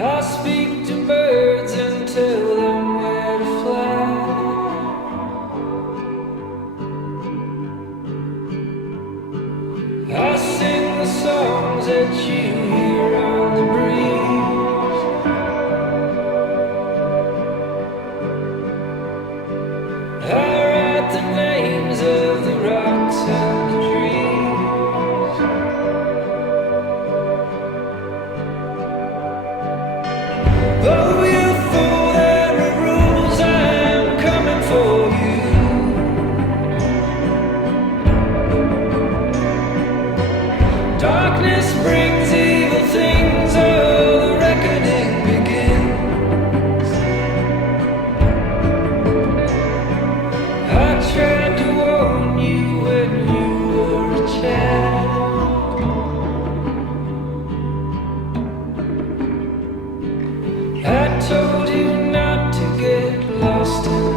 I speak to birds and tell them where to fly. I sing the songs that you hear on the breeze. I write the names of the rocks and the trees. Oh, you fool, there are rules, I'm coming for you. Darkness brings evil things, oh, the reckoning begins. I tried to warn you when you were a child. I told you not to get lost in